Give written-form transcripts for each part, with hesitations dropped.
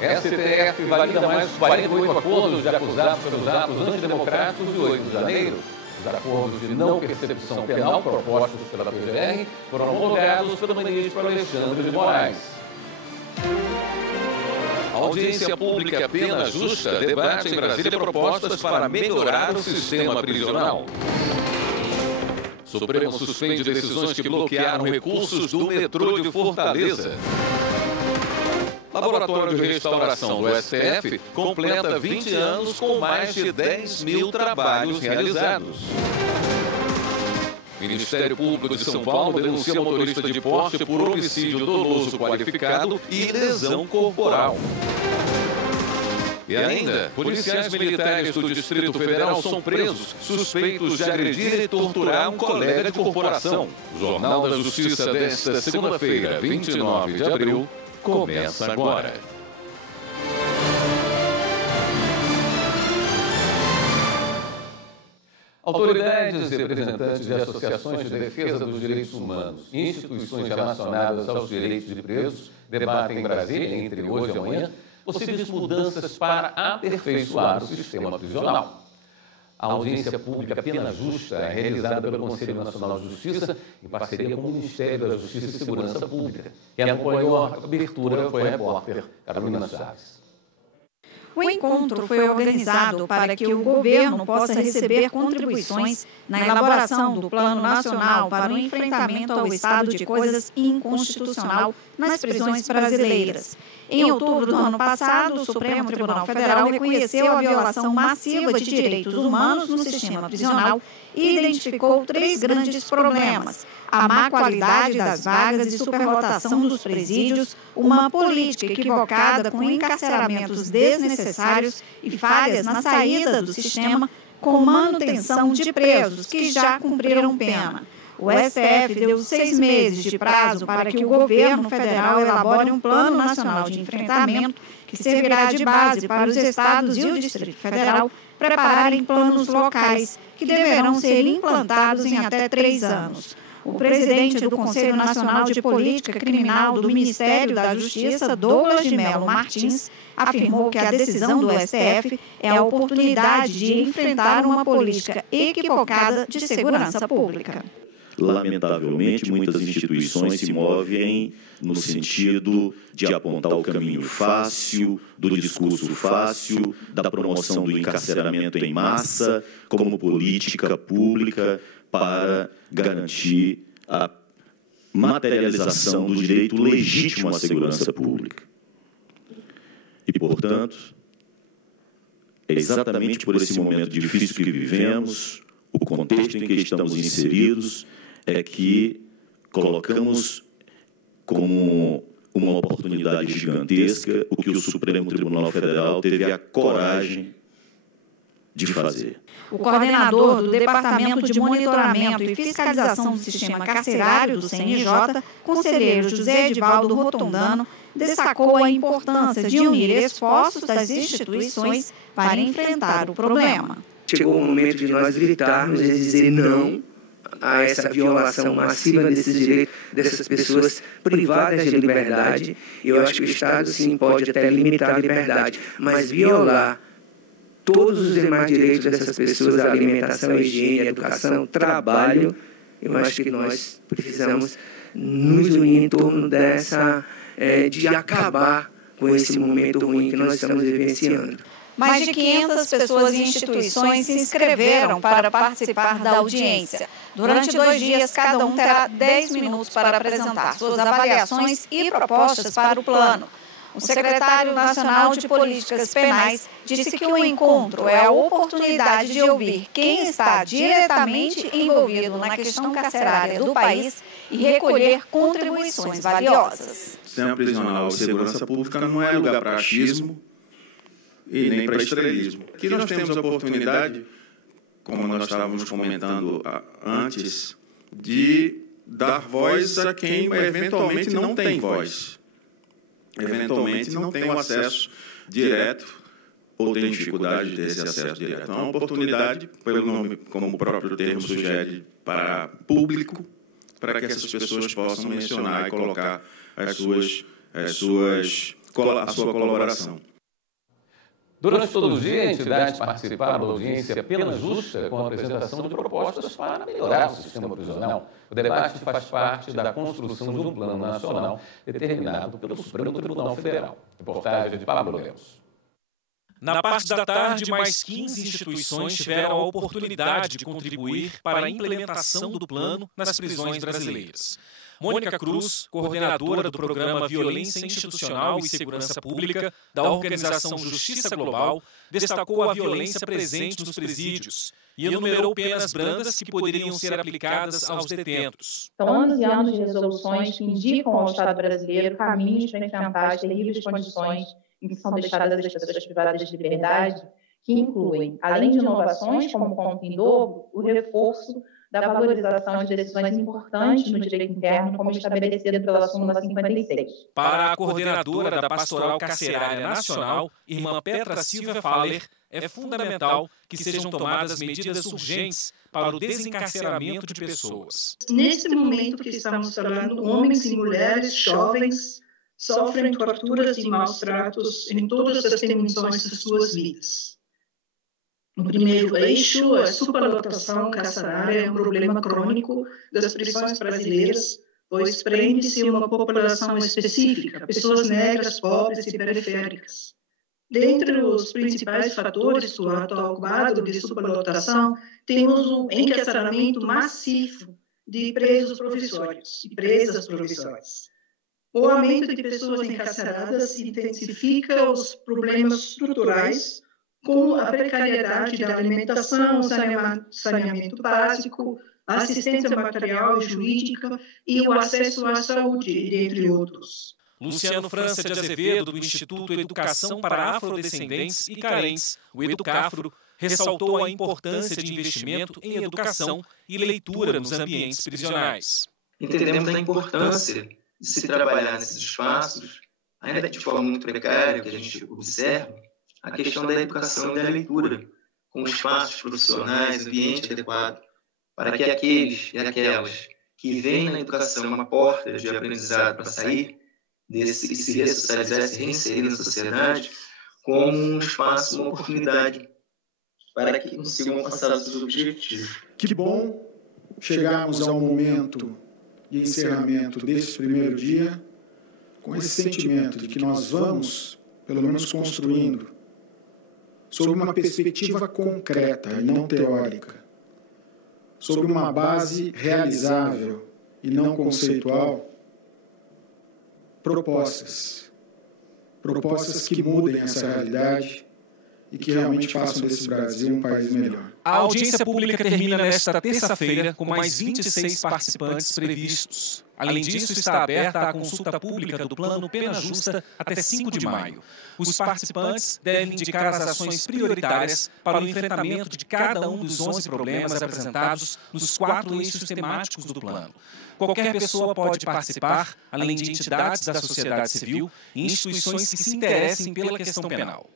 STF valida mais 48 acordos de acusados pelos atos antidemocráticos de 8 de janeiro. Os acordos de não percepção penal propostos pela PGR foram homologados pelo ministro Alexandre de Moraes. A audiência pública Pena Justa debate em Brasília propostas para melhorar o sistema prisional. Supremo suspende decisões que bloquearam recursos do metrô de Fortaleza. Laboratório de Restauração do STF completa 20 anos com mais de 10 mil trabalhos realizados. Ministério Público de São Paulo denuncia motorista de Porsche por homicídio doloso qualificado e lesão corporal. E ainda, policiais militares do Distrito Federal são presos, suspeitos de agredir e torturar um colega de corporação. O Jornal da Justiça desta segunda-feira, 29 de abril, começa agora. Autoridades e representantes de associações de defesa dos direitos humanos e instituições relacionadas aos direitos de presos debatem em Brasília, entre hoje e amanhã, possíveis mudanças para aperfeiçoar o sistema prisional. A audiência pública Pena Justa é realizada pelo Conselho Nacional de Justiça em parceria com o Ministério da Justiça e Segurança Pública. Quem acompanhou a abertura foi a repórter Carolina Chaves. O encontro foi organizado para que o governo possa receber contribuições na elaboração do Plano Nacional para o enfrentamento ao estado de coisas inconstitucional nas prisões brasileiras. Em outubro do ano passado, o Supremo Tribunal Federal reconheceu a violação massiva de direitos humanos no sistema prisional e identificou 3 grandes problemas: a má qualidade das vagas e superlotação dos presídios, uma política equivocada com encarceramentos desnecessários e falhas na saída do sistema, com manutenção de presos que já cumpriram pena. O STF deu 6 meses de prazo para que o governo federal elabore um plano nacional de enfrentamento que servirá de base para os estados e o Distrito Federal prepararem planos locais que deverão ser implantados em até 3 anos. O presidente do Conselho Nacional de Política Criminal do Ministério da Justiça, Douglas de Mello Martins, afirmou que a decisão do STF é a oportunidade de enfrentar uma política equivocada de segurança pública. Lamentavelmente, muitas instituições se movem no sentido de apontar o caminho fácil, do discurso fácil, da promoção do encarceramento em massa como política pública para garantir a materialização do direito legítimo à segurança pública. E, portanto, é exatamente por esse momento difícil que vivemos, o contexto em que estamos inseridos, é que colocamos como uma oportunidade gigantesca o que o Supremo Tribunal Federal teve a coragem de fazer. O coordenador do Departamento de Monitoramento e Fiscalização do Sistema Carcerário do CNJ, conselheiro José Edivaldo Rotondano, destacou a importância de unir esforços das instituições para enfrentar o problema. Chegou o momento de nós gritarmos e dizer não a essa violação massiva desses direitos dessas pessoas privadas de liberdade. Eu acho que o Estado, sim, pode até limitar a liberdade, mas violar todos os demais direitos dessas pessoas, a alimentação, a higiene, a educação, trabalho, eu acho que nós precisamos nos unir em torno dessa, de acabar com esse momento ruim que nós estamos vivenciando. Mais de 500 pessoas e instituições se inscreveram para participar da audiência. Durante 2 dias, cada um terá 10 minutos para apresentar suas avaliações e propostas para o plano. O secretário nacional de Políticas Penais disse que o encontro é a oportunidade de ouvir quem está diretamente envolvido na questão carcerária do país e recolher contribuições valiosas. O sistema prisional e segurança pública não é lugar para achismo e nem para estrelismo. Aqui nós temos a oportunidade, como nós estávamos comentando antes, de dar voz a quem eventualmente não tem voz. Eventualmente não tem o acesso direto ou tem dificuldade desse acesso direto. Então, é uma oportunidade, pelo nome, como o próprio termo sugere, para público, para que essas pessoas possam mencionar e colocar as suas a sua colaboração. Durante todo o dia, entidades participaram da audiência Pena Justa com a apresentação de propostas para melhorar o sistema prisional. O debate faz parte da construção de um plano nacional determinado pelo Supremo Tribunal Federal. Reportagem de Pablo Lemos. Na parte da tarde, mais 15 instituições tiveram a oportunidade de contribuir para a implementação do plano nas prisões brasileiras. Mônica Cruz, coordenadora do programa Violência Institucional e Segurança Pública da Organização Justiça Global, destacou a violência presente nos presídios e enumerou penas brandas que poderiam ser aplicadas aos detentos. São anos e anos de resoluções que indicam ao Estado brasileiro caminhos para enfrentar as terríveis condições em que são deixadas as pessoas privadas de liberdade, que incluem, além de inovações como ponto em dobro, o reforço da valorização de decisões importantes no direito interno, como estabelecido pela súmula 56. Para a coordenadora da Pastoral Carcerária Nacional, irmã Petra Silva Faller, é fundamental que sejam tomadas medidas urgentes para o desencarceramento de pessoas. Nesse momento que estamos falando, homens e mulheres, jovens, sofrem torturas e maus tratos em todas as dimensões das suas vidas. No primeiro eixo, a superlotação carcerária é um problema crônico das prisões brasileiras, pois prende-se uma população específica, pessoas negras, pobres e periféricas. Dentre os principais fatores do atual quadro de superlotação, temos o encarceramento massivo de presos provisórios e presas provisórias. O aumento de pessoas encarceradas intensifica os problemas estruturais, como a precariedade da alimentação, saneamento básico, assistência material e jurídica e o acesso à saúde, entre outros. Luciano França de Azevedo, do Instituto Educação para Afrodescendentes e Carentes, o Educafro, ressaltou a importância de investimento em educação e leitura nos ambientes prisionais. Entendemos a importância de se trabalhar nesses espaços, ainda de forma muito precária, que a gente observa, a questão da educação e da leitura, com espaços profissionais, ambiente adequado, para que aqueles e aquelas que veem na educação uma porta de aprendizado para sair e se ressocializar, se reinserir na sociedade, como um espaço, uma oportunidade, para que consigam alcançar os seus objetivos. Que bom chegarmos ao momento de encerramento desse primeiro dia com esse sentimento de que nós vamos, pelo menos construindo, sob uma perspectiva concreta e não teórica, sobre uma base realizável e não conceitual, propostas que mudem essa realidade e que realmente façam desse Brasil um país melhor. A audiência pública termina nesta terça-feira com mais 26 participantes previstos. Além disso, está aberta a consulta pública do Plano Pena Justa até 5 de maio. Os participantes devem indicar as ações prioritárias para o enfrentamento de cada um dos 11 problemas apresentados nos 4 eixos temáticos do plano. Qualquer pessoa pode participar, além de entidades da sociedade civil e instituições que se interessem pela questão penal.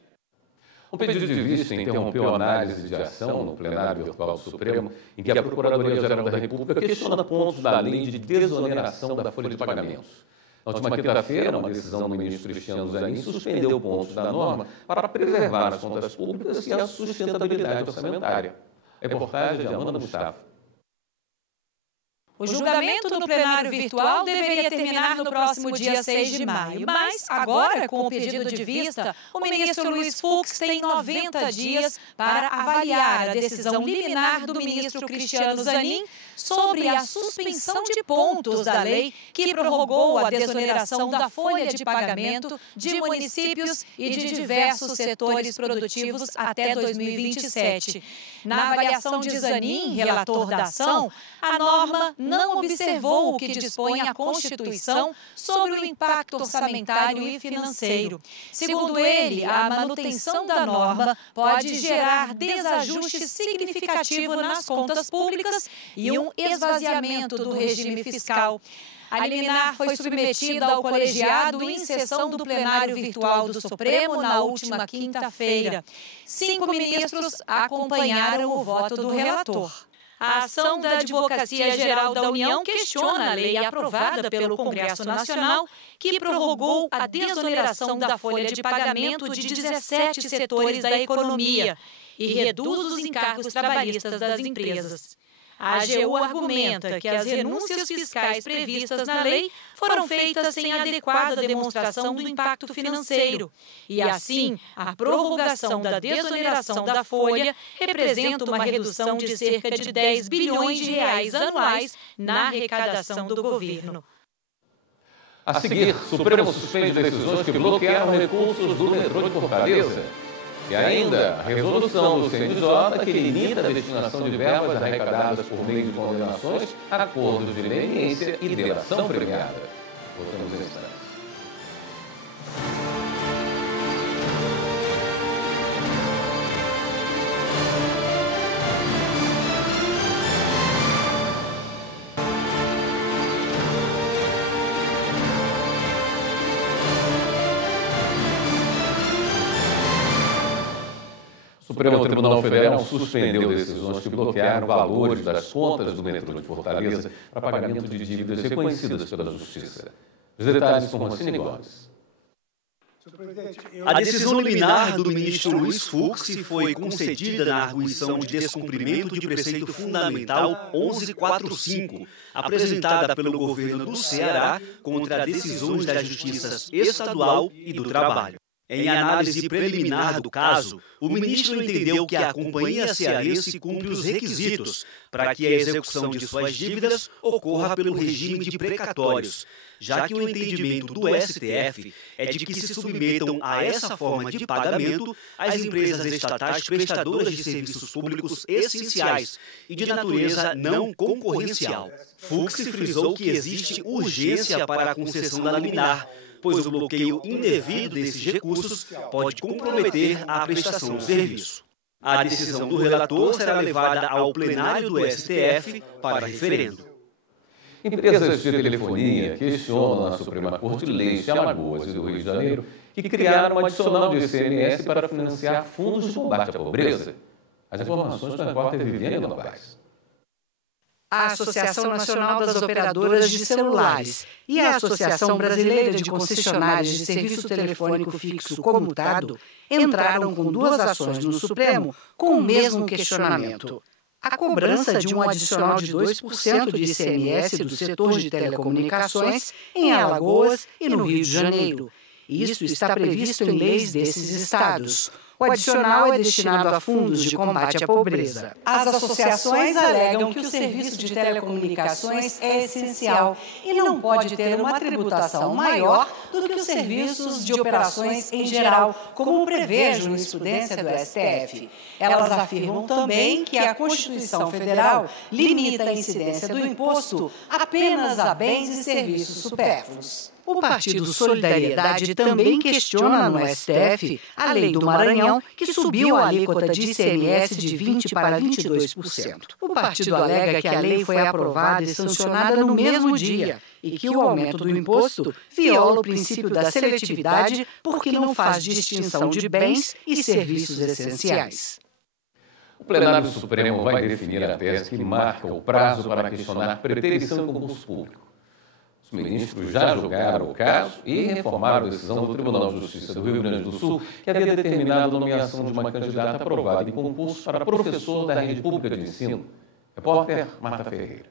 Um pedido de vista interrompeu a análise de ação no plenário virtual do Supremo, em que a Procuradoria-Geral da República questiona pontos da lei de desoneração da folha de pagamentos. Na última quinta-feira, uma decisão do ministro Cristiano Zanin suspendeu pontos da norma para preservar as contas públicas e a sustentabilidade orçamentária. Reportagem de Amanda Mustafa. O julgamento no plenário virtual deveria terminar no próximo dia 6 de maio, mas agora, com o pedido de vista, o ministro Luiz Fux tem 90 dias para avaliar a decisão liminar do ministro Cristiano Zanin sobre a suspensão de pontos da lei que prorrogou a desoneração da folha de pagamento de municípios e de diversos setores produtivos até 2027. Na avaliação de Zanin, relator da ação, a norma não observou o que dispõe a Constituição sobre o impacto orçamentário e financeiro. Segundo ele, a manutenção da norma pode gerar desajuste significativo nas contas públicas e um esvaziamento do regime fiscal. A liminar foi submetida ao colegiado em sessão do plenário virtual do Supremo na última quinta-feira. 5 ministros acompanharam o voto do relator. A ação da Advocacia Geral da União questiona a lei aprovada pelo Congresso Nacional que prorrogou a desoneração da folha de pagamento de 17 setores da economia e reduz os encargos trabalhistas das empresas. A AGU argumenta que as renúncias fiscais previstas na lei foram feitas sem adequada demonstração do impacto financeiro e, assim, a prorrogação da desoneração da folha representa uma redução de cerca de 10 bilhões de reais anuais na arrecadação do governo. A seguir, o Supremo suspende decisões que bloquearam recursos do metrô de Fortaleza. E ainda, a resolução do CNJ que limita a destinação de verbas arrecadadas por meio de condenações, acordos de leniência e delação premiada. Voltamos em instantes. O Supremo Tribunal Federal suspendeu decisões que bloquearam valores das contas do metrô de Fortaleza para pagamento de dívidas reconhecidas pela Justiça. Os detalhes com Roncini Gomes. A decisão liminar do ministro Luiz Fux foi concedida na arguição de descumprimento de preceito fundamental 1145, apresentada pelo governo do Ceará contra decisões da Justiça Estadual e do Trabalho. Em análise preliminar do caso, o ministro entendeu que a companhia cearense cumpre os requisitos para que a execução de suas dívidas ocorra pelo regime de precatórios, já que o entendimento do STF é de que se submetam a essa forma de pagamento as empresas estatais prestadoras de serviços públicos essenciais e de natureza não concorrencial. Fux frisou que existe urgência para a concessão da liminar, pois o bloqueio indevido desses recursos pode comprometer a prestação do serviço. A decisão do relator será levada ao plenário do STF para referendo. Empresas de telefonia questionam na Suprema Corte leis de Alagoas e do Rio de Janeiro que criaram um adicional de ICMS para financiar fundos de combate à pobreza. As informações com a repórter Viviane Novaes. A Associação Nacional das Operadoras de Celulares e a Associação Brasileira de Concessionárias de Serviço Telefônico Fixo Comutado entraram com 2 ações no Supremo com o mesmo questionamento. A cobrança de um adicional de 2% de ICMS do setor de telecomunicações em Alagoas e no Rio de Janeiro. Isso está previsto em leis desses estados. O adicional é destinado a fundos de combate à pobreza. As associações alegam que o serviço de telecomunicações é essencial e não pode ter uma tributação maior do que os serviços de operações em geral, como prevê a jurisprudência do STF. Elas afirmam também que a Constituição Federal limita a incidência do imposto apenas a bens e serviços supérfluos. O Partido Solidariedade também questiona no STF a lei do Maranhão, que subiu a alíquota de ICMS de 20% para 22%. O partido alega que a lei foi aprovada e sancionada no mesmo dia e que o aumento do imposto viola o princípio da seletividade porque não faz distinção de bens e serviços essenciais. O plenário do Supremo vai definir a tese que marca o prazo para questionar preterição em concurso público. Os ministros já julgaram o caso e reformaram a decisão do Tribunal de Justiça do Rio Grande do Sul, que havia determinado a nomeação de uma candidata aprovada em concurso para professor da rede pública de ensino. Repórter Marta Ferreira.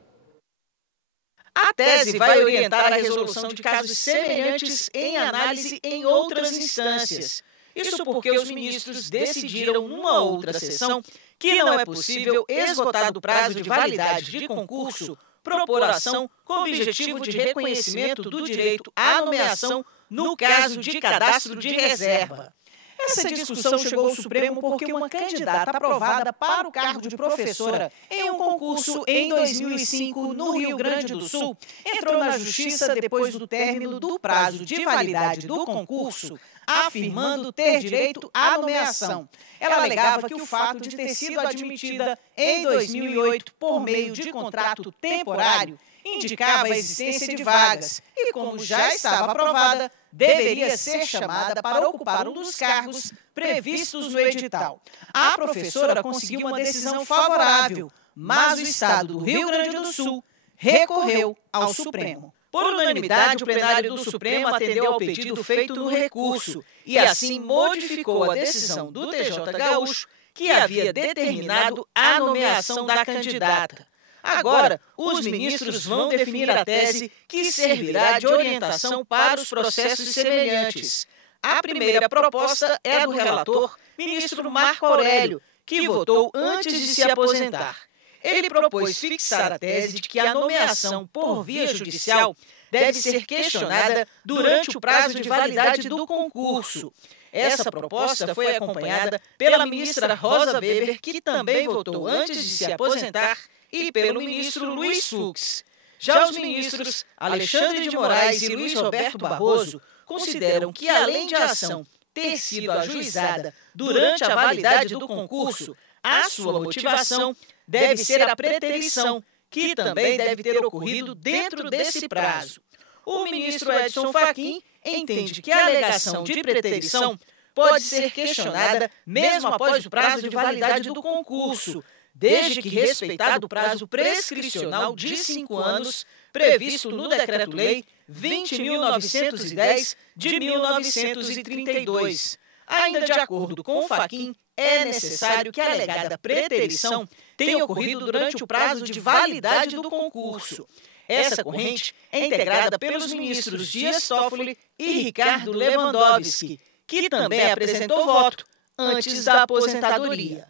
A tese vai orientar a resolução de casos semelhantes em análise em outras instâncias. Isso porque os ministros decidiram, numa outra sessão, que não é possível, esgotado o prazo de validade de concurso, propor ação com o objetivo de reconhecimento do direito à nomeação no caso de cadastro de reserva. Essa discussão chegou ao Supremo porque uma candidata aprovada para o cargo de professora em um concurso em 2005 no Rio Grande do Sul entrou na Justiça depois do término do prazo de validade do concurso, afirmando ter direito à nomeação. Ela alegava que o fato de ter sido admitida em 2008 por meio de contrato temporário indicava a existência de vagas e, como já estava aprovada, deveria ser chamada para ocupar um dos cargos previstos no edital. A professora conseguiu uma decisão favorável, mas o Estado do Rio Grande do Sul recorreu ao Supremo. Por unanimidade, o plenário do Supremo atendeu ao pedido feito no recurso e assim modificou a decisão do TJ Gaúcho, que havia determinado a nomeação da candidata. Agora, os ministros vão definir a tese que servirá de orientação para os processos semelhantes. A primeira proposta é do relator, ministro Marco Aurélio, que votou antes de se aposentar. Ele propôs fixar a tese de que a nomeação por via judicial deve ser questionada durante o prazo de validade do concurso. Essa proposta foi acompanhada pela ministra Rosa Weber, que também votou antes de se aposentar, e pelo ministro Luiz Fux. Já os ministros Alexandre de Moraes e Luiz Roberto Barroso consideram que, além de a ação ter sido ajuizada durante a validade do concurso, a sua motivação deve ser a preterição, que também deve ter ocorrido dentro desse prazo. O ministro Edson Fachin entende que a alegação de preterição pode ser questionada mesmo após o prazo de validade do concurso, desde que respeitado o prazo prescricional de 5 anos previsto no Decreto-Lei 20.910 de 1932. Ainda de acordo com o Fachin, é necessário que a alegada preterição tenha ocorrido durante o prazo de validade do concurso. Essa corrente é integrada pelos ministros Dias Toffoli e Ricardo Lewandowski, que também apresentou voto antes da aposentadoria.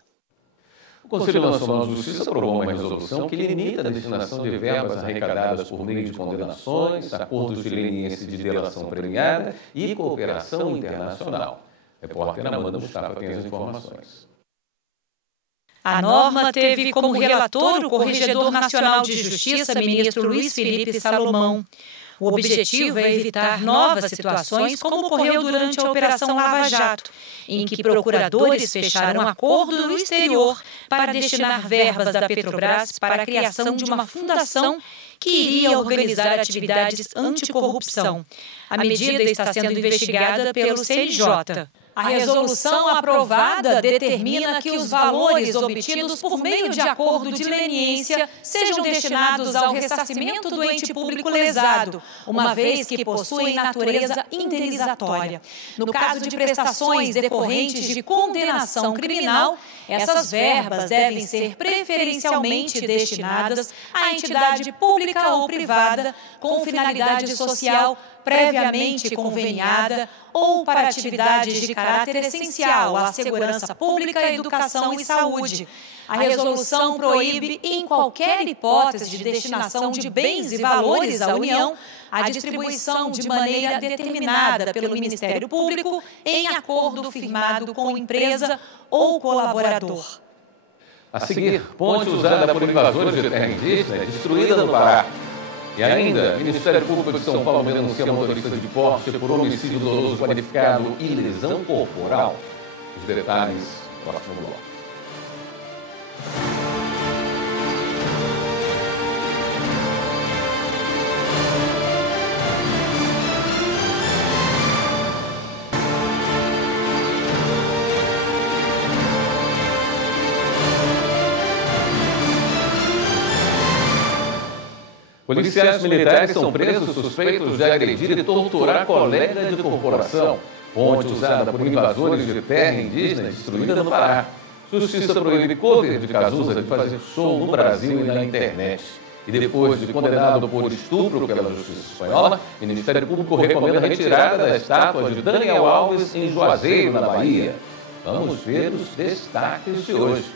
O Conselho Nacional de Justiça aprovou uma resolução que limita a destinação de verbas arrecadadas por meio de condenações, acordos de leniência de delação premiada e cooperação internacional. Repórter Amanda Mustafa tem as informações. A norma teve como relator o Corregedor Nacional de Justiça, ministro Luiz Felipe Salomão. O objetivo é evitar novas situações como ocorreu durante a Operação Lava Jato, em que procuradores fecharam acordo no exterior para destinar verbas da Petrobras para a criação de uma fundação que iria organizar atividades anticorrupção. A medida está sendo investigada pelo CNJ. A resolução aprovada determina que os valores obtidos por meio de acordo de leniência sejam destinados ao ressarcimento do ente público lesado, uma vez que possuem natureza indenizatória. No caso de prestações decorrentes de condenação criminal, essas verbas devem ser preferencialmente destinadas à entidade pública ou privada com finalidade social previamente conveniada ou para atividades de caráter essencial à segurança pública, educação e saúde. A resolução proíbe, em qualquer hipótese de destinação de bens e valores à União, a distribuição de maneira determinada pelo Ministério Público em acordo firmado com empresa ou colaborador. A seguir, ponte usada por invasores de terra indígena é destruída no Pará. E ainda, o Ministério Público de São Paulo denuncia motorista de Porsche por homicídio doloso qualificado e lesão corporal. Os detalhes, próximo bloco. Policiais militares são presos suspeitos de agredir e torturar colega de corporação. Ponte usada por invasores de terra indígena destruída no Pará. Justiça proíbe cover de Cazuza de fazer show no Brasil e na internet. E depois de condenado por estupro pela Justiça Espanhola, o Ministério Público recomenda a retirada da estátua de Daniel Alves em Juazeiro, na Bahia. Vamos ver os destaques de hoje.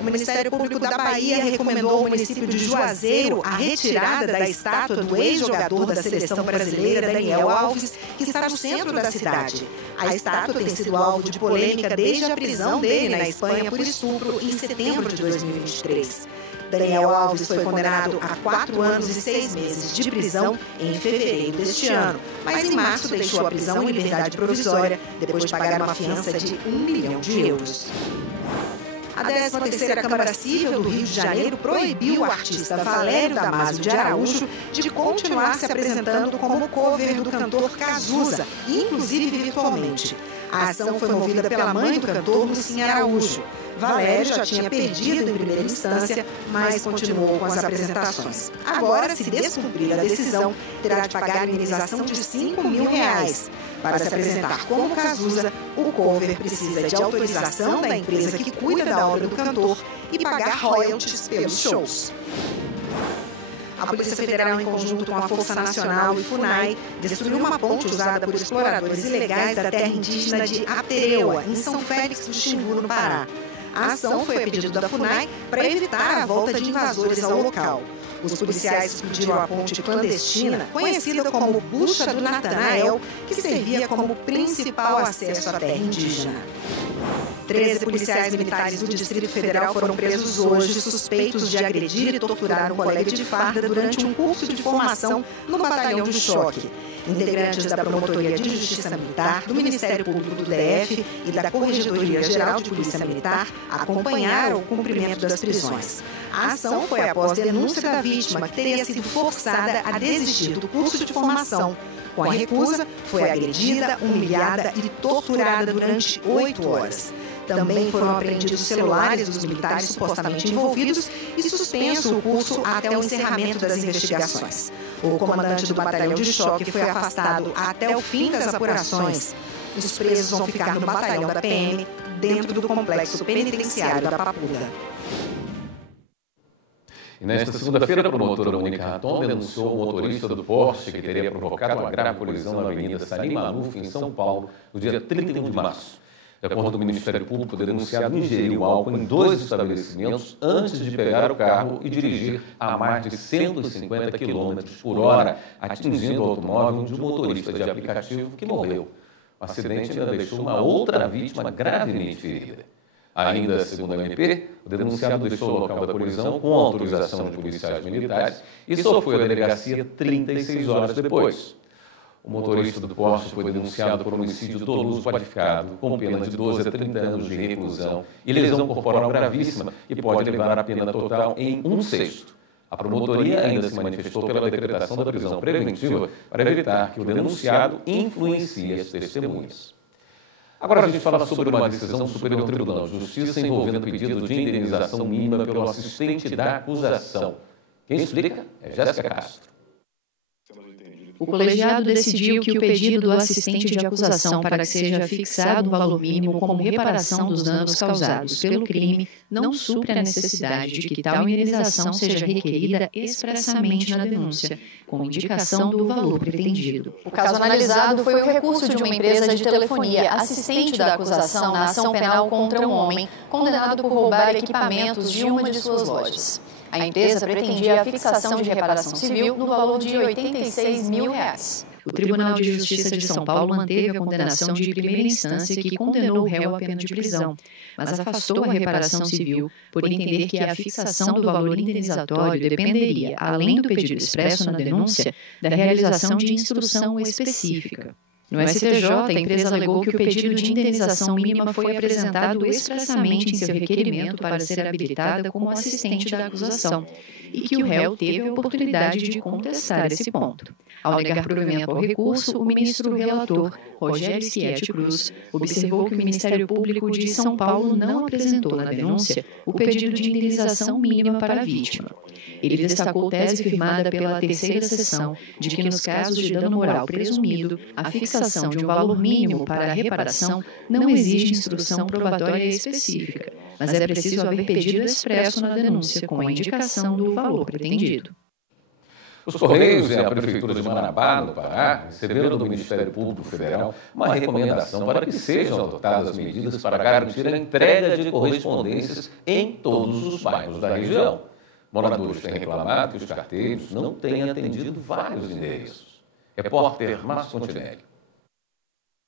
O Ministério Público da Bahia recomendou ao município de Juazeiro a retirada da estátua do ex-jogador da seleção brasileira, Daniel Alves, que está no centro da cidade. A estátua tem sido alvo de polêmica desde a prisão dele na Espanha por estupro em setembro de 2023. Daniel Alves foi condenado a 4 anos e 6 meses de prisão em fevereiro deste ano, mas em março deixou a prisão em liberdade provisória, depois de pagar uma fiança de €1 milhão. A 13ª Câmara Civil do Rio de Janeiro proibiu o artista Valério Damasio de Araújo de continuar se apresentando como cover do cantor Cazuza, inclusive virtualmente. A ação foi movida pela mãe do cantor, Lucinha Araújo. Valério já tinha perdido em primeira instância, mas continuou com as apresentações. Agora, se descumprir a decisão, terá de pagar a indenização de R$5.000. Para se apresentar como Cazuza, o cover precisa de autorização da empresa que cuida da obra do cantor e pagar royalties pelos shows. A Polícia Federal, em conjunto com a Força Nacional e FUNAI, destruiu uma ponte usada por exploradores ilegais da terra indígena de Atereua, em São Félix do Xingu, no Pará. A ação foi a pedido da FUNAI para evitar a volta de invasores ao local. Os policiais explodiram a ponte clandestina, conhecida como Bucha do Natanael, que servia como principal acesso à terra indígena. 13 policiais militares do Distrito Federal foram presos hoje, suspeitos de agredir e torturar um colega de farda durante um curso de formação no batalhão de choque. Integrantes da Promotoria de Justiça Militar, do Ministério Público do DF e da Corregedoria Geral de Polícia Militar acompanharam o cumprimento das prisões. A ação foi após denúncia da vítima, que teria sido forçada a desistir do curso de formação. Com a recusa, foi agredida, humilhada e torturada durante 8 horas. Também foram apreendidos celulares dos militares supostamente envolvidos e suspenso o curso até o encerramento das investigações. O comandante do batalhão de choque foi afastado até o fim das apurações. Os presos vão ficar no batalhão da PM, dentro do complexo penitenciário da Papuda. E nesta segunda-feira, a promotora Mônica Raton denunciou o motorista do Porsche que teria provocado uma grave colisão na Avenida Salim Maluf, em São Paulo, no dia 31 de março. De acordo com o Ministério Público, o denunciado ingeriu álcool em 2 estabelecimentos antes de pegar o carro e dirigir a mais de 150 km por hora, atingindo o automóvel de um motorista de aplicativo que morreu. O acidente ainda deixou uma outra vítima gravemente ferida. Ainda segundo a MP, o denunciado deixou o local da colisão com autorização de policiais militares e só foi à delegacia 36 horas depois. O motorista do Porsche foi denunciado por homicídio doloso qualificado, com pena de 12 a 30 anos de reclusão e lesão corporal gravíssima, e pode levar a pena total em 1/6. A promotoria ainda se manifestou pela decretação da prisão preventiva para evitar que o denunciado influencie as testemunhas. Agora a gente fala sobre uma decisão do Superior Tribunal de Justiça envolvendo pedido de indenização mínima pelo assistente da acusação. Quem explica é Jéssica Castro. O colegiado decidiu que o pedido do assistente de acusação para que seja fixado o valor mínimo como reparação dos danos causados pelo crime não supre a necessidade de que tal indenização seja requerida expressamente na denúncia, com indicação do valor pretendido. O caso analisado foi o recurso de uma empresa de telefonia assistente da acusação na ação penal contra um homem condenado por roubar equipamentos de uma de suas lojas. A empresa pretendia a fixação de reparação civil no valor de R$ 86 mil. O Tribunal de Justiça de São Paulo manteve a condenação de primeira instância que condenou o réu à pena de prisão, mas afastou a reparação civil por entender que a fixação do valor indenizatório dependeria, além do pedido expresso na denúncia, da realização de instrução específica. No STJ, a empresa alegou que o pedido de indenização mínima foi apresentado expressamente em seu requerimento para ser habilitada como assistente da acusação e que o réu teve a oportunidade de contestar esse ponto. Ao negar provimento ao recurso, o ministro relator, Rogério Schietti Cruz, observou que o Ministério Público de São Paulo não apresentou na denúncia o pedido de indenização mínima para a vítima. Ele destacou tese firmada pela terceira seção de que, nos casos de dano moral presumido, a fixação de um valor mínimo para a reparação não exige instrução probatória específica, mas é preciso haver pedido expresso na denúncia com a indicação do valor pretendido. Os Correios e a Prefeitura de Marabá, no Pará, receberam do Ministério Público Federal uma recomendação para que sejam adotadas medidas para garantir a entrega de correspondências em todos os bairros da região. Moradores têm reclamado que os carteiros não têm atendido vários endereços. Repórter Márcio Fontinelli.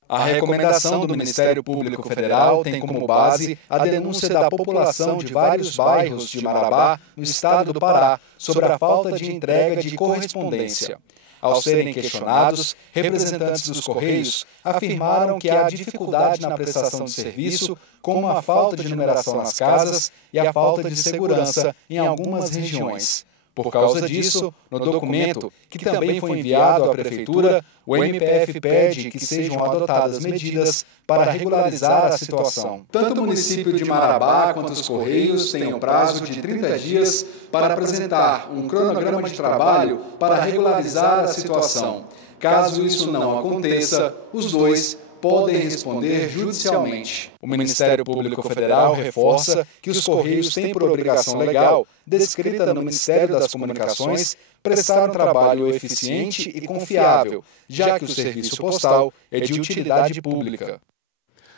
A recomendação do Ministério Público Federal tem como base a denúncia da população de vários bairros de Marabá, no estado do Pará, sobre a falta de entrega de correspondência. Ao serem questionados, representantes dos Correios afirmaram que há dificuldade na prestação de serviço, como a falta de numeração nas casas e a falta de segurança em algumas regiões. Por causa disso, no documento, que também foi enviado à Prefeitura, o MPF pede que sejam adotadas medidas para regularizar a situação. Tanto o município de Marabá quanto os Correios têm um prazo de 30 dias para apresentar um cronograma de trabalho para regularizar a situação. Caso isso não aconteça, os dois podem responder judicialmente. O Ministério Público Federal reforça que os Correios têm por obrigação legal, descrita no Ministério das Comunicações, prestar um trabalho eficiente e confiável, já que o serviço postal é de utilidade pública.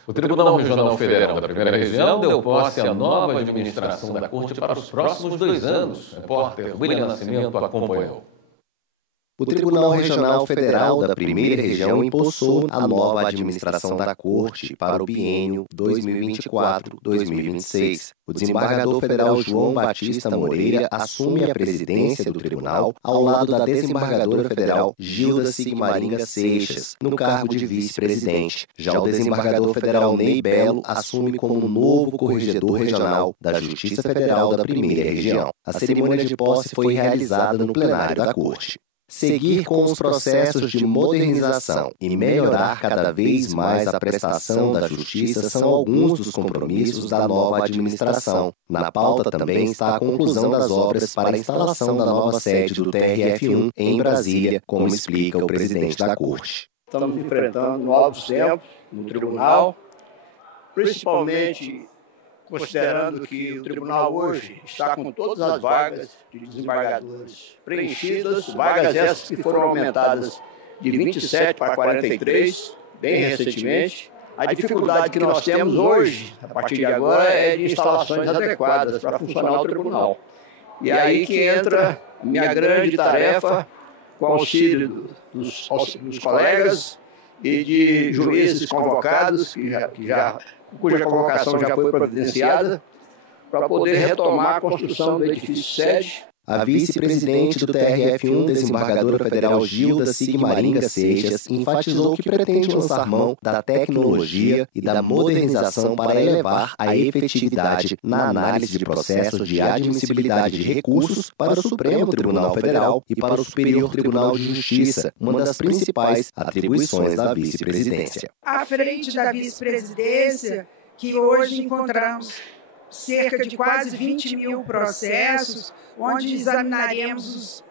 O Tribunal Regional Federal da Primeira Região deu posse à nova administração da Corte para os próximos 2 anos. O repórter William Nascimento acompanhou. O Tribunal Regional Federal da Primeira Região impulsou a nova administração da Corte para o biênio 2024-2026. O desembargador federal João Batista Moreira assume a presidência do tribunal ao lado da desembargadora federal Gilda Sigmaringa Seixas, no cargo de vice-presidente. Já o desembargador federal Ney Belo assume como novo corregedor regional da Justiça Federal da Primeira Região. A cerimônia de posse foi realizada no plenário da Corte. Seguir com os processos de modernização e melhorar cada vez mais a prestação da justiça são alguns dos compromissos da nova administração. Na pauta também está a conclusão das obras para a instalação da nova sede do TRF1 em Brasília, como explica o presidente da Corte. Estamos enfrentando novos tempos no tribunal, principalmente considerando que o tribunal hoje está com todas as vagas de desembargadores preenchidas, vagas essas que foram aumentadas de 27 para 43, bem recentemente. A dificuldade que nós temos hoje, a partir de agora, é de instalações adequadas para funcionar o tribunal. E é aí que entra a minha grande tarefa, com o auxílio dos colegas e de juízes convocados, cuja convocação já foi providenciada, para poder retomar a construção do edifício sede. A vice-presidente do TRF1, desembargadora federal Gilda Sigmaringa Seixas, enfatizou que pretende lançar mão da tecnologia e da modernização para elevar a efetividade na análise de processos de admissibilidade de recursos para o Supremo Tribunal Federal e para o Superior Tribunal de Justiça, uma das principais atribuições da vice-presidência. À frente da vice-presidência, que hoje encontramos cerca de quase 20 mil processos, onde examinaremos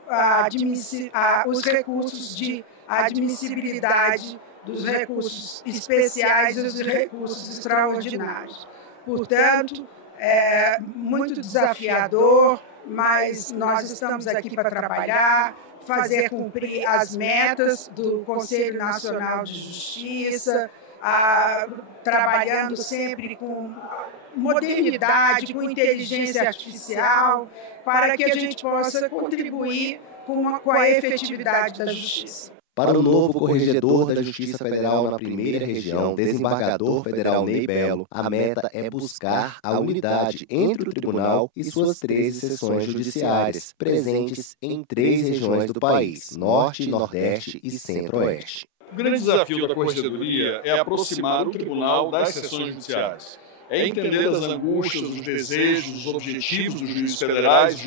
os recursos de admissibilidade dos recursos especiais e dos recursos extraordinários. Portanto, é muito desafiador, mas nós estamos aqui para trabalhar, fazer cumprir as metas do Conselho Nacional de Justiça, trabalhando sempre com modernidade, com inteligência artificial, para que a gente possa contribuir com a efetividade da justiça. Para o novo corregedor da Justiça Federal na Primeira Região, desembargador federal Ney Belo, a meta é buscar a unidade entre o tribunal e suas 13 seções judiciárias, presentes em 3 regiões do país, Norte, Nordeste e Centro-Oeste. O grande desafio da Corregedoria é aproximar o tribunal das seções judiciais. É entender as angústias, os desejos, os objetivos dos juízes federais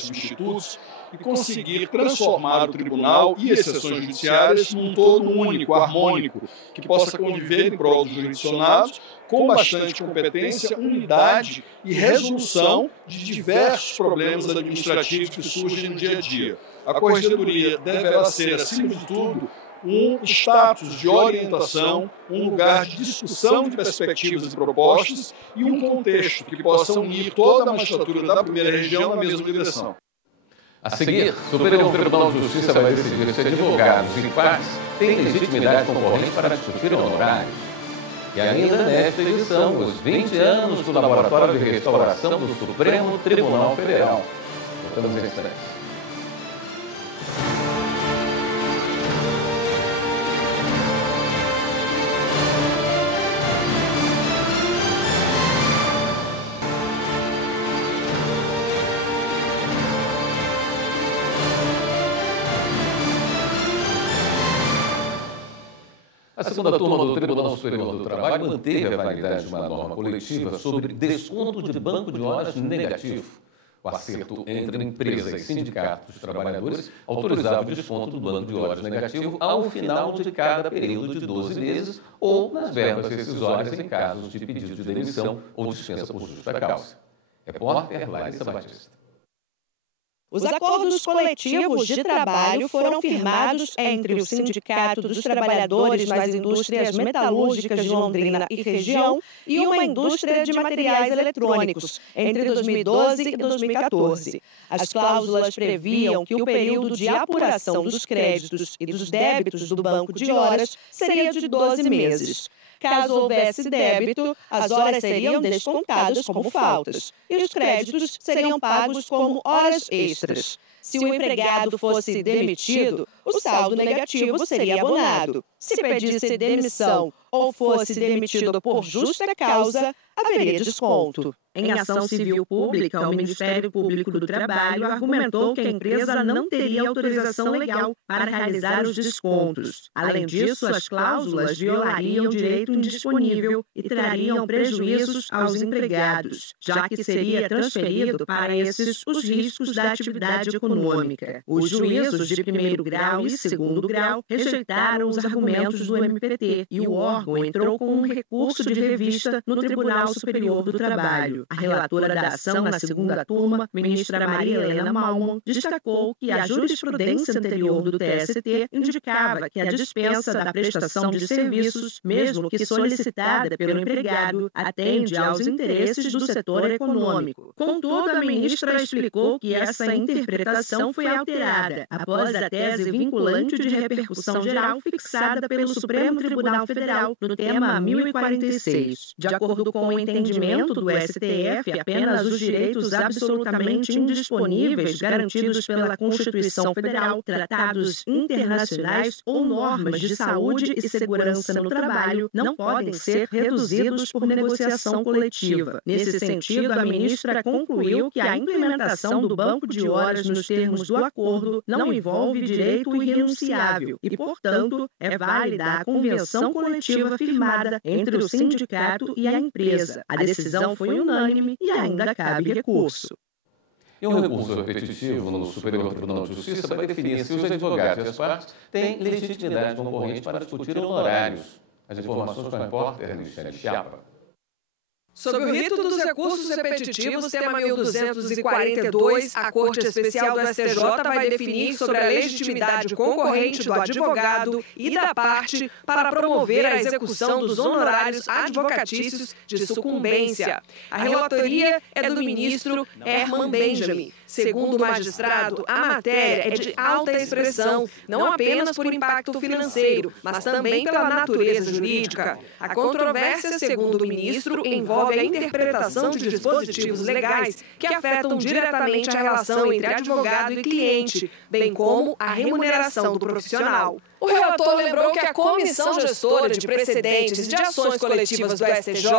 substitutos e conseguir transformar o tribunal e as seções judiciárias num todo único, harmônico, que possa conviver em prol dos jurisdicionados com bastante competência, unidade e resolução de diversos problemas administrativos que surgem no dia a dia. A Corregedoria deverá ser, acima de tudo, um status de orientação, um lugar de discussão de perspectivas e propostas e um contexto que possa unir toda a magistratura da Primeira Região na mesma direção. A seguir, o Superior Tribunal de Justiça vai decidir se advogados e partes têm legitimidade concorrente para discutir honorários. E ainda nesta edição, os 20 anos do Laboratório de Restauração do Supremo Tribunal Federal. Voltamos em instantes. A segunda turma do Tribunal Superior do Trabalho manteve a validade de uma norma coletiva sobre desconto de banco de horas negativo. O acerto entre empresa e sindicatos dos trabalhadores autorizava o desconto do banco de horas negativo ao final de cada período de 12 meses ou nas verbas rescisórias em casos de pedido de demissão ou dispensa por justa causa. Repórter Larissa Batista. Os acordos coletivos de trabalho foram firmados entre o Sindicato dos Trabalhadores nas Indústrias Metalúrgicas de Londrina e região e uma indústria de materiais eletrônicos entre 2012 e 2014. As cláusulas previam que o período de apuração dos créditos e dos débitos do banco de horas seria de 12 meses. Caso houvesse débito, as horas seriam descontadas como faltas e os créditos seriam pagos como horas extras. Se o empregado fosse demitido, o saldo negativo seria abonado. Se pedisse demissão ou fosse demitido por justa causa, haveria desconto. Em ação civil pública, o Ministério Público do Trabalho argumentou que a empresa não teria autorização legal para realizar os descontos. Além disso, as cláusulas violariam o direito indisponível e trariam prejuízos aos empregados, já que seria transferido para esses os riscos da atividade econômica. Os juízos de primeiro grau e segundo grau rejeitaram os argumentos do MPT e o órgão entrou com um recurso de revista no Tribunal Superior do Trabalho. A relatora da ação na segunda turma, ministra Maria Helena Malman, destacou que a jurisprudência anterior do TST indicava que a dispensa da prestação de serviços, mesmo que solicitada pelo empregado, atende aos interesses do setor econômico. Contudo, a ministra explicou que essa interpretação foi alterada após a tese vinculante de repercussão geral fixada pelo Supremo Tribunal Federal no tema 1046. De acordo com o entendimento do STF, apenas os direitos absolutamente indisponíveis garantidos pela Constituição Federal, tratados internacionais ou normas de saúde e segurança no trabalho não podem ser reduzidos por negociação coletiva. Nesse sentido, a ministra concluiu que a implementação do banco de horas nos termos do acordo não envolve direito irrenunciável e, portanto, é válida a convenção coletiva firmada entre o sindicato e a empresa. A decisão foi unânime e ainda cabe recurso. E um recurso repetitivo no Superior Tribunal de Justiça vai definir se os advogados e as partes têm legitimidade concorrente para discutir honorários. As informações com a repórter Michele Chiapa. Sob o rito dos recursos repetitivos, tema 1242, a Corte Especial do STJ vai definir sobre a legitimidade concorrente do advogado e da parte para promover a execução dos honorários advocatícios de sucumbência. A relatoria é do ministro Herman Benjamin. Segundo o magistrado, a matéria é de alta expressão, não apenas por impacto financeiro, mas também pela natureza jurídica. A controvérsia, segundo o ministro, envolve a interpretação de dispositivos legais que afetam diretamente a relação entre advogado e cliente, bem como a remuneração do profissional. O relator lembrou que a Comissão Gestora de Precedentes e de Ações Coletivas do STJ,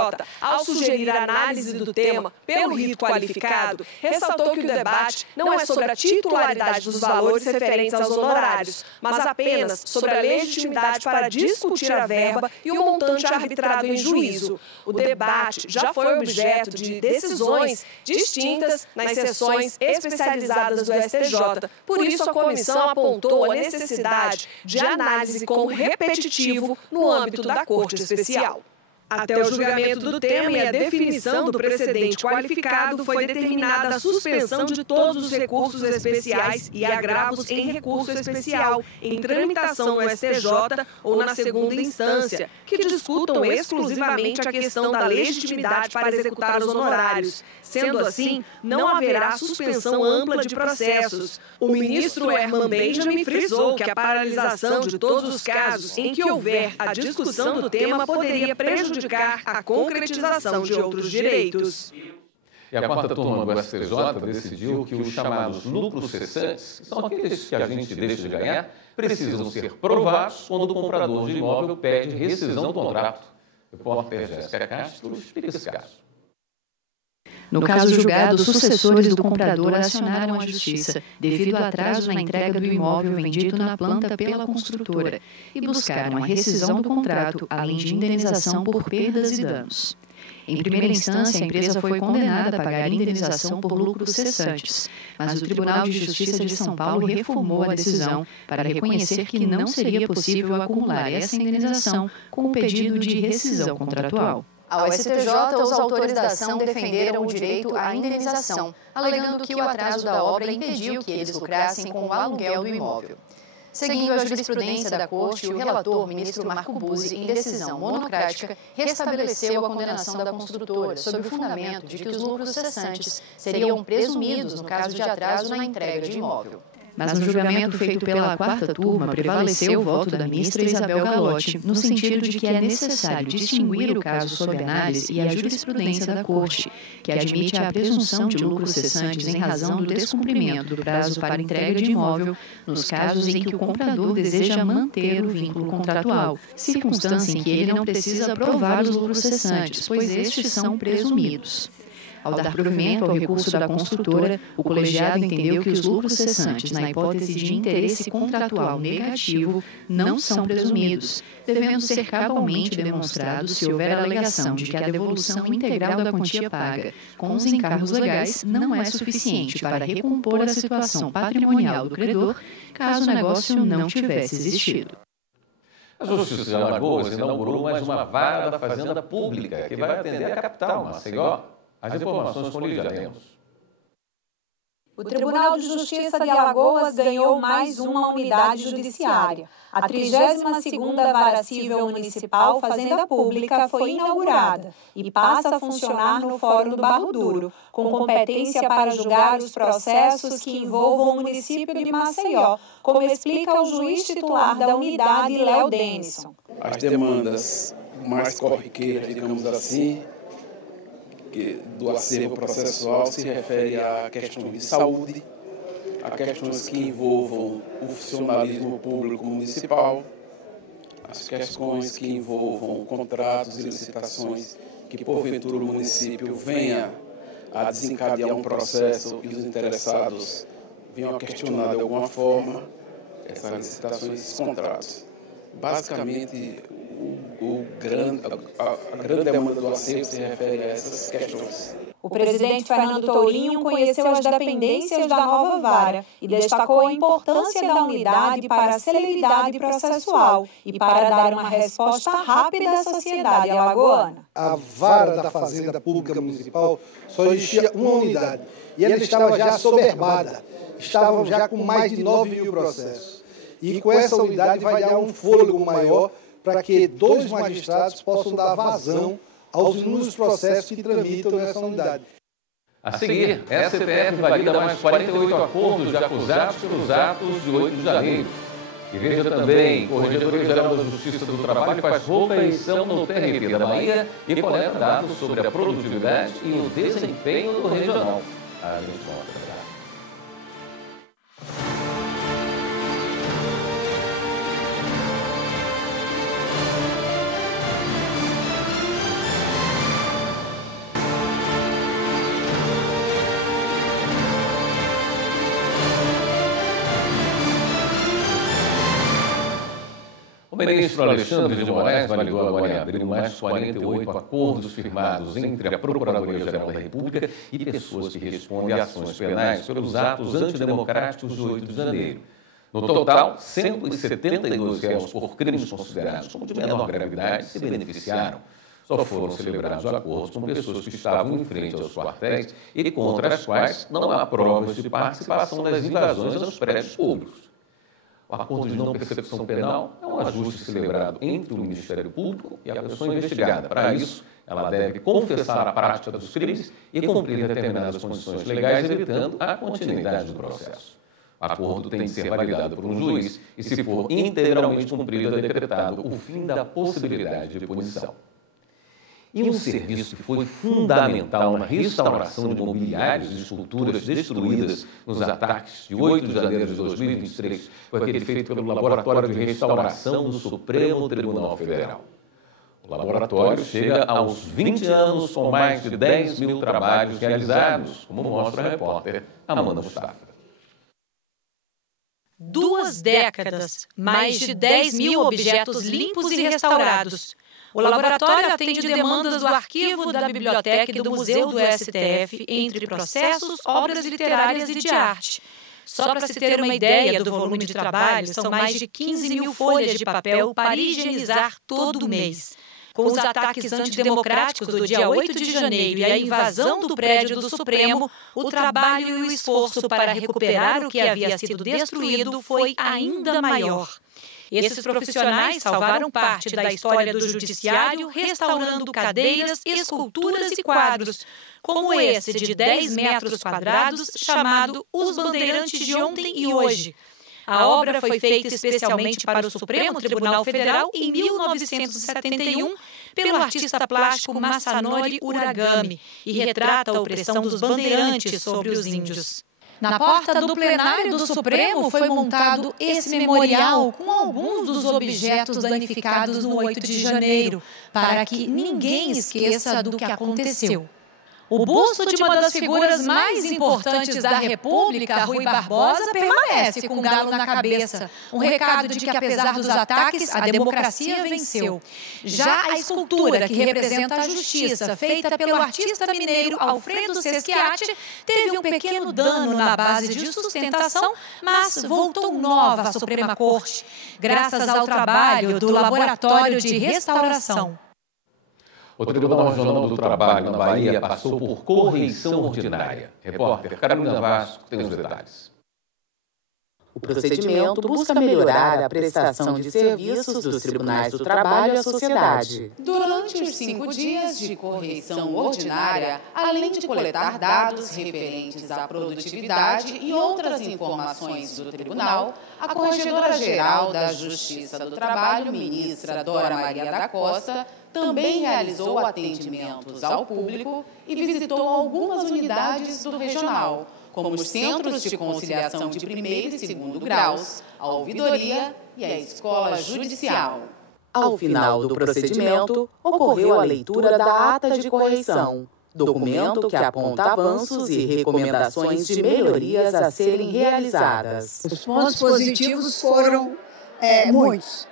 ao sugerir a análise do tema pelo rito qualificado, ressaltou que o debate não é sobre a titularidade dos valores referentes aos honorários, mas apenas sobre a legitimidade para discutir a verba e o montante arbitrado em juízo. O debate já foi objeto de decisões distintas nas sessões especializadas do STJ. Por isso, a comissão apontou a necessidade de análise como repetitivo no âmbito da Corte Especial. Até o julgamento do tema e a definição do precedente qualificado, foi determinada a suspensão de todos os recursos especiais e agravos em recurso especial, em tramitação no STJ ou na segunda instância, que discutam exclusivamente a questão da legitimidade para executar os honorários. Sendo assim, não haverá suspensão ampla de processos. O ministro Herman Benjamin frisou que a paralisação de todos os casos em que houver a discussão do tema poderia prejudicar a concretização de outros direitos. E a quarta turma do STJ decidiu que os chamados lucros cessantes, que são aqueles que a gente deixa de ganhar, precisam ser provados quando o comprador de imóvel pede rescisão do contrato. O repórter Jéssica Castro explica esse caso. No caso julgado, os sucessores do comprador acionaram a justiça devido ao atraso na entrega do imóvel vendido na planta pela construtora e buscaram a rescisão do contrato, além de indenização por perdas e danos. Em primeira instância, a empresa foi condenada a pagar indenização por lucros cessantes, mas o Tribunal de Justiça de São Paulo reformou a decisão para reconhecer que não seria possível acumular essa indenização com o pedido de rescisão contratual. Ao STJ, os autores da ação defenderam o direito à indenização, alegando que o atraso da obra impediu que eles lucrassem com o aluguel do imóvel. Seguindo a jurisprudência da Corte, o relator, ministro Marco Buzzi, em decisão monocrática, restabeleceu a condenação da construtora sob o fundamento de que os lucros cessantes seriam presumidos no caso de atraso na entrega de imóvel. Mas no julgamento feito pela quarta turma, prevaleceu o voto da ministra Isabel Galotti, no sentido de que é necessário distinguir o caso sob análise e a jurisprudência da Corte, que admite a presunção de lucros cessantes em razão do descumprimento do prazo para entrega de imóvel, nos casos em que o comprador deseja manter o vínculo contratual, circunstância em que ele não precisa provar os lucros cessantes, pois estes são presumidos. Ao dar provimento ao recurso da construtora, o colegiado entendeu que os lucros cessantes, na hipótese de interesse contratual negativo, não são presumidos, devendo ser cabalmente demonstrados se houver alegação de que a devolução integral da quantia paga com os encargos legais não é suficiente para recompor a situação patrimonial do credor, caso o negócio não tivesse existido. A Justiça de Alagoas inaugurou mais uma vara da Fazenda Pública, que vai atender a capital, Maceió. As informações com Lídia Lemos. O Tribunal de Justiça de Alagoas ganhou mais uma unidade judiciária. A 32ª Vara Cível Municipal Fazenda Pública foi inaugurada e passa a funcionar no Fórum do Barro Duro, com competência para julgar os processos que envolvam o município de Maceió, como explica o juiz titular da unidade, Léo Denison. As demandas mais corriqueiras, digamos assim, do acervo processual se refere a questões de saúde, a questões que envolvam o funcionalismo público municipal, as questões que envolvam contratos e licitações que, porventura, o município venha a desencadear um processo e os interessados venham a questionar de alguma forma essas licitações e esses contratos. Basicamente, a grande demanda do acervo se refere a essas questões. O presidente Fernando Tourinho conheceu as dependências da nova vara e destacou a importância da unidade para a celeridade processual e para dar uma resposta rápida à sociedade alagoana. A vara da Fazenda Pública Municipal só existia uma unidade e ela estava já soberbada, estavam já com mais de 9 mil processos. E com essa unidade vai dar um fôlego maior para que 2 magistrados possam dar vazão aos inúmeros processos que tramitam nessa unidade. A seguir, a STF valida mais 48 acordos de acusados pelos atos de 8 de janeiro. E veja também, Corregedoria-Geral da Justiça do Trabalho faz roupa-eleição no TRT da Bahia e coleta dados sobre a produtividade e o desempenho do regional. A gente volta. O ministro Alexandre de Moraes validou agora em abril mais 48 acordos firmados entre a Procuradoria-Geral da República e pessoas que respondem a ações penais pelos atos antidemocráticos de 8 de janeiro. No total, 172 réus por crimes considerados como de menor gravidade se beneficiaram. Só foram celebrados acordos com pessoas que estavam em frente aos quartéis e contra as quais não há provas de participação nas invasões aos prédios públicos. O acordo de não persecução penal é um ajuste celebrado entre o Ministério Público e a pessoa investigada. Para isso, ela deve confessar a prática dos crimes e cumprir determinadas condições legais, evitando a continuidade do processo. O acordo tem de ser validado por um juiz e, se for integralmente cumprido, é decretado o fim da possibilidade de punição. E um serviço que foi fundamental na restauração de mobiliários e esculturas destruídas nos ataques de 8 de janeiro de 2023 foi aquele feito pelo Laboratório de Restauração do Supremo Tribunal Federal. O laboratório chega aos 20 anos com mais de 10 mil trabalhos realizados, como mostra a repórter Amanda Mustafa. 2 décadas, mais de 10 mil objetos limpos e restaurados. O laboratório atende demandas do arquivo, da biblioteca e do museu do STF, entre processos, obras literárias e de arte. Só para se ter uma ideia do volume de trabalho, são mais de 15 mil folhas de papel para higienizar todo mês. Com os ataques antidemocráticos do dia 8 de janeiro e a invasão do prédio do Supremo, o trabalho e o esforço para recuperar o que havia sido destruído foi ainda maior. Esses profissionais salvaram parte da história do judiciário, restaurando cadeiras, esculturas e quadros, como esse de 10 metros quadrados, chamado Os Bandeirantes de Ontem e Hoje. A obra foi feita especialmente para o Supremo Tribunal Federal em 1971 pelo artista plástico Masanori Uragami e retrata a opressão dos bandeirantes sobre os índios. Na porta do plenário do Supremo foi montado esse memorial com alguns dos objetos danificados no 8 de janeiro, para que ninguém esqueça do que aconteceu. O busto de uma das figuras mais importantes da República, Rui Barbosa, permanece com um galo na cabeça. Um recado de que, apesar dos ataques, a democracia venceu. Já a escultura, que representa a justiça, feita pelo artista mineiro Alfredo Seschiatti, teve um pequeno dano na base de sustentação, mas voltou nova à Suprema Corte, graças ao trabalho do Laboratório de Restauração. O Tribunal Regional do Trabalho na Bahia passou por correição ordinária. Repórter Carolina Vasco tem os detalhes. O procedimento busca melhorar a prestação de serviços dos tribunais do trabalho à sociedade. Durante os 5 dias de correição ordinária, além de coletar dados referentes à produtividade e outras informações do tribunal, a Corregedora-Geral da Justiça do Trabalho, ministra Dora Maria da Costa, também realizou atendimentos ao público e visitou algumas unidades do regional, como os Centros de Conciliação de 1º e 2º graus, a Ouvidoria e a Escola Judicial. Ao final do procedimento, ocorreu a leitura da ata de correição, documento que aponta avanços e recomendações de melhorias a serem realizadas. Os pontos positivos foram muitos.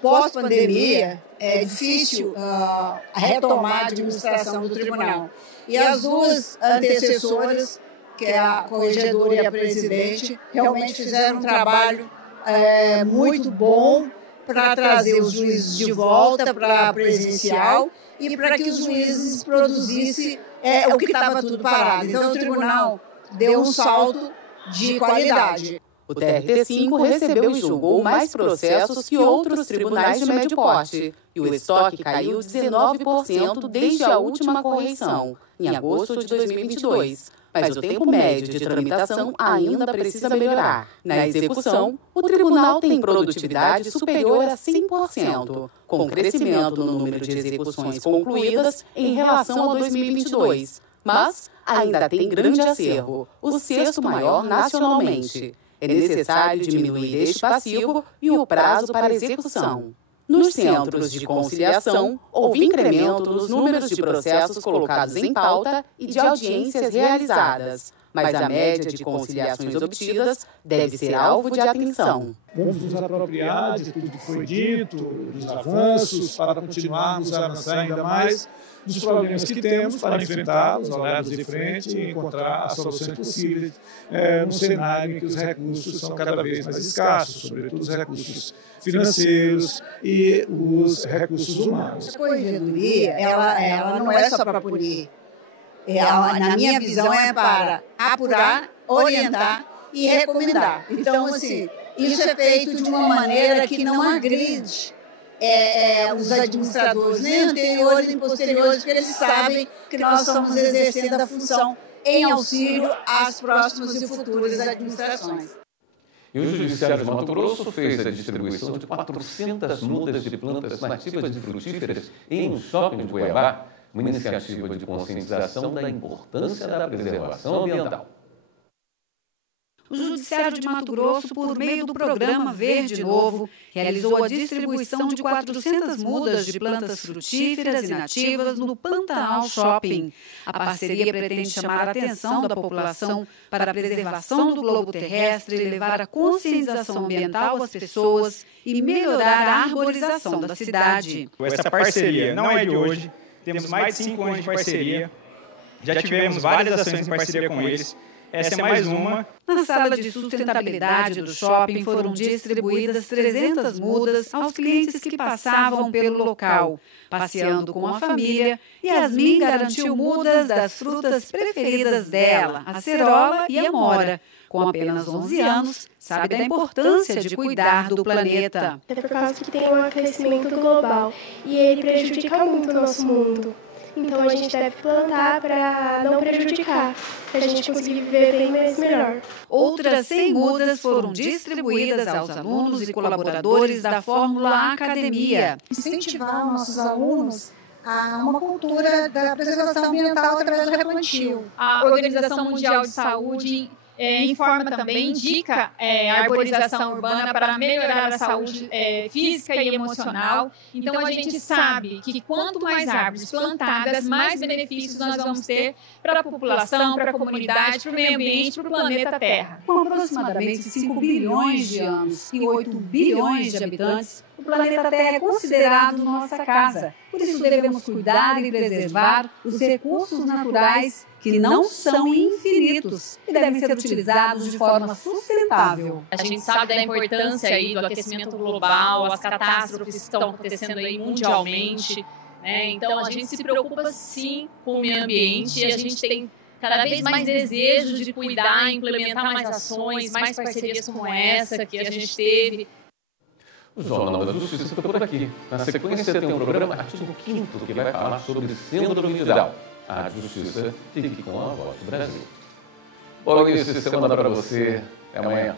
Pós-pandemia, é difícil retomar a administração do tribunal. E as duas antecessoras, que é a corregedora e a presidente, realmente fizeram um trabalho muito bom para trazer os juízes de volta para a presencial e para que os juízes produzissem o que estava tudo parado. Então, o tribunal deu um salto de qualidade. O TRT5 recebeu e julgou mais processos que outros tribunais de médio porte, e o estoque caiu 19% desde a última correição, em agosto de 2022. Mas o tempo médio de tramitação ainda precisa melhorar. Na execução, o tribunal tem produtividade superior a 100%, com crescimento no número de execuções concluídas em relação a 2022. Mas ainda tem grande acervo, o 6º maior nacionalmente. É necessário diminuir este passivo e o prazo para execução. Nos centros de conciliação, houve incremento nos números de processos colocados em pauta e de audiências realizadas, mas a média de conciliações obtidas deve ser alvo de atenção. Vamos nos apropriar de tudo que foi dito, dos avanços, para continuarmos a avançar ainda mais dos problemas que temos para enfrentá-los, olharmos de frente e encontrar as soluções possíveis no cenário em que os recursos são cada vez mais escassos, sobretudo os recursos financeiros e os recursos humanos. A corregedoria, ela não é só para punir. Na minha visão, é para apurar, orientar e recomendar. Então, assim, isso é feito de uma maneira que não agride os administradores, nem anteriores nem posteriores, porque eles sabem que nós estamos exercendo a função em auxílio às próximas e futuras administrações. E o Judiciário de Mato Grosso fez a distribuição de 400 mudas de plantas nativas de frutíferas em um shopping de Cuiabá, uma iniciativa de conscientização da importância da preservação ambiental. o Judiciário de Mato Grosso, por meio do programa Verde Novo, realizou a distribuição de 400 mudas de plantas frutíferas e nativas no Pantanal Shopping. A parceria pretende chamar a atenção da população para a preservação do globo terrestre, levar a conscientização ambiental às pessoas e melhorar a arborização da cidade. Essa parceria não é de hoje, temos mais de 5 anos de parceria, já tivemos várias ações em parceria com eles. Essa é mais uma. Na sala de sustentabilidade do shopping foram distribuídas 300 mudas aos clientes que passavam pelo local. Passeando com a família, Yasmin garantiu mudas das frutas preferidas dela, a cerola e a mora. Com apenas 11 anos, sabe da importância de cuidar do planeta. É por causa que tem um aquecimento global e ele prejudica muito o nosso mundo. Então a gente deve plantar para não prejudicar, para a gente conseguir viver bem mais melhor. Outras 100 mudas foram distribuídas aos alunos e colaboradores da Fórmula Academia. Incentivar nossos alunos a uma cultura da preservação ambiental através do replantio. A Organização Mundial de Saúde informa também, indica a arborização urbana para melhorar a saúde física e emocional. Então, a gente sabe que quanto mais árvores plantadas, mais benefícios nós vamos ter para a população, para a comunidade, para o meio ambiente, para o planeta Terra. Com aproximadamente 5 bilhões de anos e 8 bilhões de habitantes, o planeta Terra é considerado nossa casa. Por isso, devemos cuidar e preservar os recursos naturais que não são infinitos e devem ser utilizados de forma sustentável. A gente sabe da importância aí do aquecimento global, as catástrofes que estão acontecendo aí mundialmente, né? Então, a gente se preocupa sim com o meio ambiente e a gente tem cada vez mais desejo de cuidar, implementar mais ações, mais parcerias como essa que a gente teve. O Jornal da Justiça fica por aqui. Na sequência tem um programa Artigo 5º que vai falar sobre síndrome de Down. A Justiça fique com a voz do Brasil. Bom início de semana para você. Até amanhã.